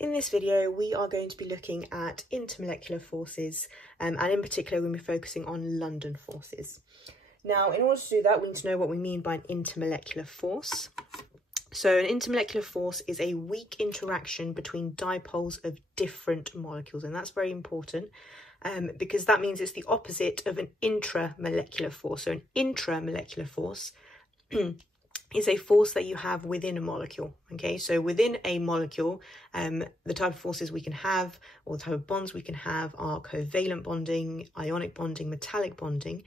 In this video, we are going to be looking at intermolecular forces, and in particular, we're going to be focusing on London forces. Now, in order to do that, we need to know what we mean by an intermolecular force. So an intermolecular force is a weak interaction between dipoles of different molecules, and that's very important because that means it's the opposite of an intramolecular force. So an intramolecular force is a force that you have within a molecule. Okay, so within a molecule, the type of forces we can have, or the type of bonds we can have, are covalent bonding, ionic bonding, metallic bonding.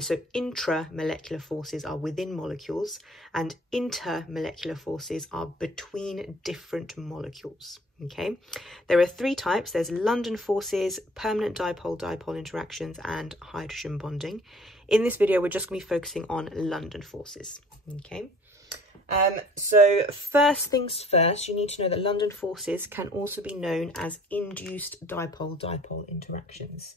So intramolecular forces are within molecules, and intermolecular forces are between different molecules. Okay, there are three types. There's London forces, permanent dipole-dipole interactions, and hydrogen bonding. In this video, we're just going to be focusing on London forces. Okay. So first things first, you need to know that London forces can also be known as induced dipole-dipole interactions.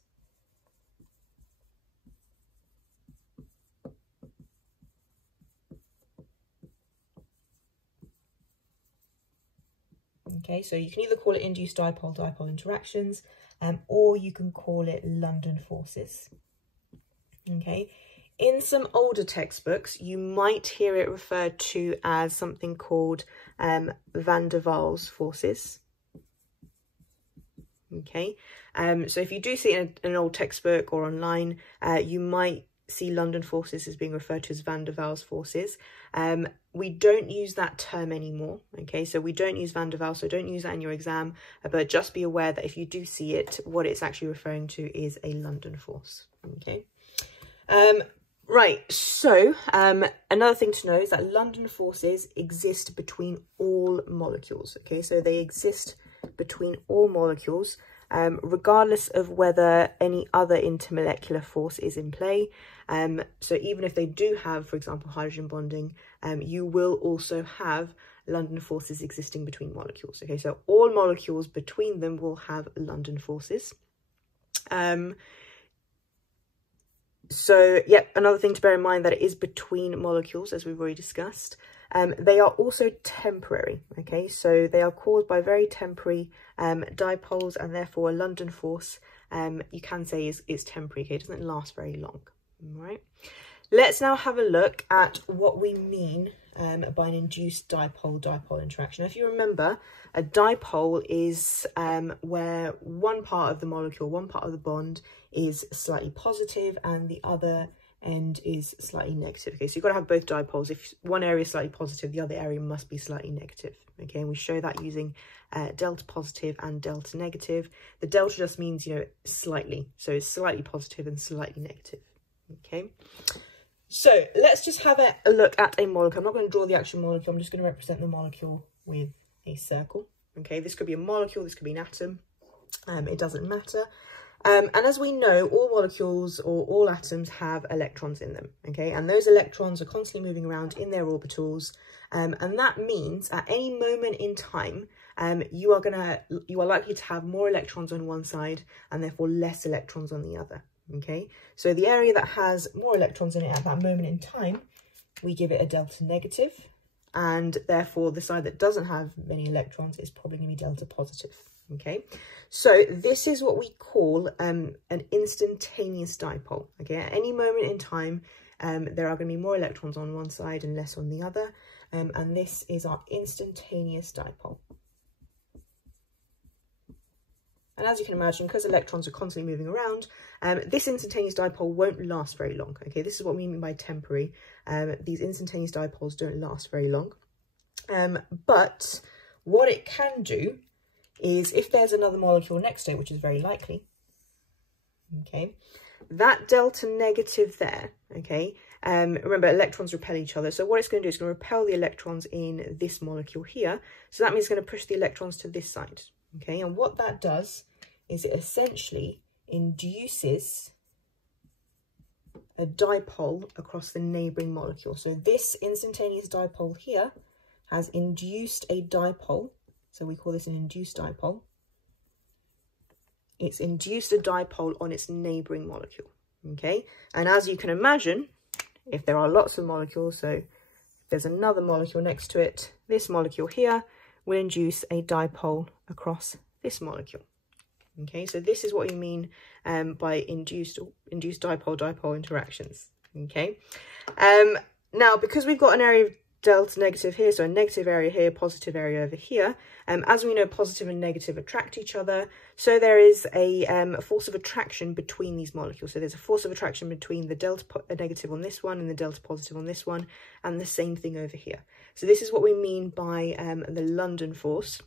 Okay, so you can either call it induced dipole-dipole interactions, or you can call it London forces. Okay. In some older textbooks, you might hear it referred to as something called van der Waals forces. Okay, so if you do see it in an old textbook or online, you might see London forces as being referred to as van der Waals forces. We don't use that term anymore. Okay, so we don't use van der Waals, so don't use that in your exam, but just be aware that if you do see it, what it's actually referring to is a London force. Okay. Right, so another thing to know is that London forces exist between all molecules. Okay, so they exist between all molecules, regardless of whether any other intermolecular force is in play. So even if they do have, for example, hydrogen bonding, you will also have London forces existing between molecules. Okay, so all molecules between them will have London forces. So, yep, another thing to bear in mind that it is between molecules, as we've already discussed. They are also temporary, okay? So they are caused by very temporary dipoles, and therefore a London force, you can say is temporary, okay? It doesn't last very long, all right? Let's now have a look at what we mean by an induced dipole-dipole interaction. Now, if you remember, a dipole is where one part of the molecule, one part of the bond is slightly positive and the other end is slightly negative. Okay, so you've got to have both dipoles. If one area is slightly positive, the other area must be slightly negative. Okay, and we show that using delta positive and delta negative. The delta just means, you know, slightly. So it's slightly positive and slightly negative. Okay. So let's just have a look at a molecule. I'm not going to draw the actual molecule. I'm just going to represent the molecule with a circle. Okay, this could be a molecule, this could be an atom. It doesn't matter. And as we know, all molecules or all atoms have electrons in them. Okay, and those electrons are constantly moving around in their orbitals. And that means at any moment in time, you are likely to have more electrons on one side and therefore less electrons on the other. Okay, so the area that has more electrons in it at that moment in time, we give it a delta negative, and therefore the side that doesn't have many electrons is probably going to be delta positive. Okay, so this is what we call an instantaneous dipole. Okay, at any moment in time, there are going to be more electrons on one side and less on the other, and this is our instantaneous dipole. And as you can imagine, because electrons are constantly moving around, this instantaneous dipole won't last very long. Okay, this is what we mean by temporary. These instantaneous dipoles don't last very long. But what it can do is, if there's another molecule next to it, which is very likely, okay, that delta negative there, okay, remember electrons repel each other. So what it's going to do is going to repel the electrons in this molecule here. So that means it's going to push the electrons to this side. Okay, and what that does is it essentially induces a dipole across the neighbouring molecule. So this instantaneous dipole here has induced a dipole. So we call this an induced dipole. It's induced a dipole on its neighbouring molecule. Okay, and as you can imagine, if there are lots of molecules, so there's another molecule next to it, this molecule here, will induce a dipole across this molecule. Okay, so this is what you mean by induced dipole-dipole interactions. Okay, now because we've got an area of delta negative here, so a negative area here, positive area over here, as we know, positive and negative attract each other, so there is a force of attraction between these molecules. So there's a force of attraction between the delta negative on this one and the delta positive on this one, and the same thing over here. So this is what we mean by the London force.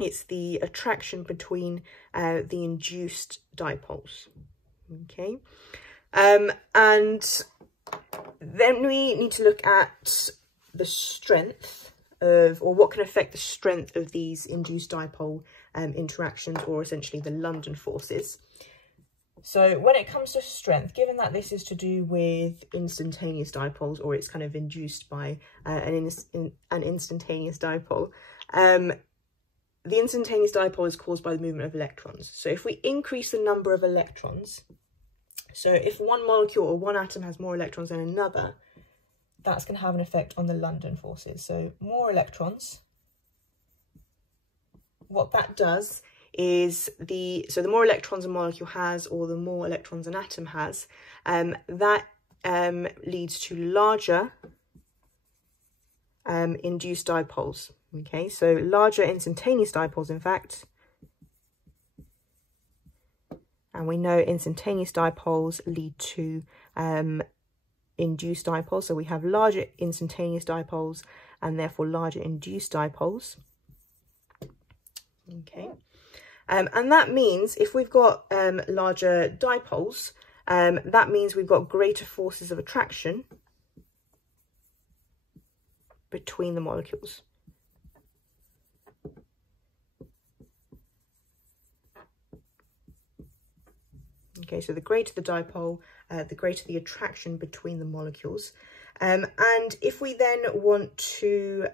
It's the attraction between the induced dipoles. Okay, and then we need to look at the strength of, or what can affect the strength of these induced dipole interactions, or essentially the London forces. So when it comes to strength, given that this is to do with instantaneous dipoles, or it's kind of induced by an instantaneous dipole, the instantaneous dipole is caused by the movement of electrons. So if we increase the number of electrons, so if one molecule or one atom has more electrons than another, that's going to have an effect on the London forces. So more electrons, what that does is the more electrons a molecule has, or the more electrons an atom has, that leads to larger induced dipoles. Okay, so larger instantaneous dipoles, in fact, and we know instantaneous dipoles lead to induced dipoles. So we have larger instantaneous dipoles and therefore larger induced dipoles. Okay, and that means if we've got larger dipoles, that means we've got greater forces of attraction between the molecules. Okay, so the greater the dipole, the greater the attraction between the molecules. And if we then want to,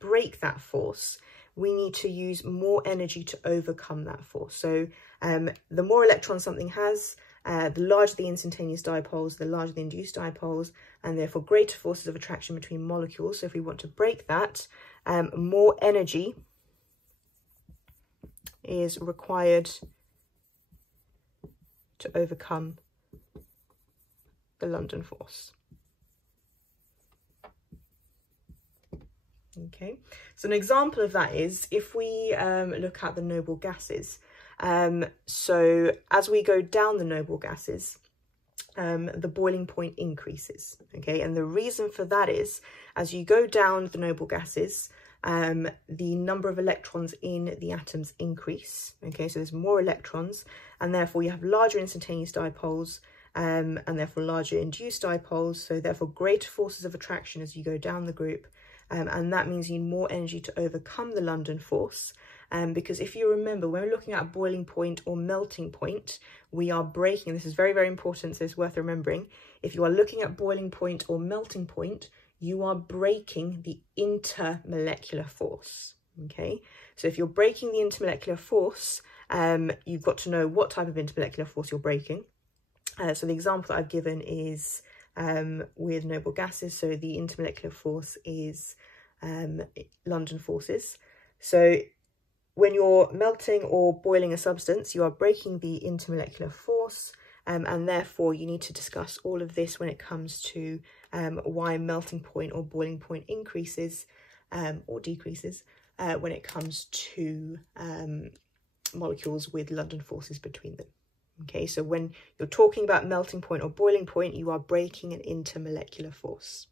break that force, we need to use more energy to overcome that force. So the more electrons something has, the larger the instantaneous dipoles, the larger the induced dipoles, and therefore greater forces of attraction between molecules. So if we want to break that, more energy is required to overcome the London force. Okay, so an example of that is if we look at the noble gases. So as we go down the noble gases, the boiling point increases. Okay, and the reason for that is as you go down the noble gases, the number of electrons in the atoms increase. Okay, so there's more electrons, and therefore you have larger instantaneous dipoles, and therefore larger induced dipoles, so therefore greater forces of attraction as you go down the group, and that means you need more energy to overcome the London force. Because if you remember, when we're looking at boiling point or melting point, we are breaking, this is very, very important, so it's worth remembering. If you are looking at boiling point or melting point, you are breaking the intermolecular force. Okay, so if you're breaking the intermolecular force, you've got to know what type of intermolecular force you're breaking. So the example that I've given is with noble gases. So the intermolecular force is London forces. So when you're melting or boiling a substance, you are breaking the intermolecular force, and therefore you need to discuss all of this when it comes to why melting point or boiling point increases or decreases when it comes to molecules with London forces between them. Okay, so when you're talking about melting point or boiling point, you are breaking an intermolecular force.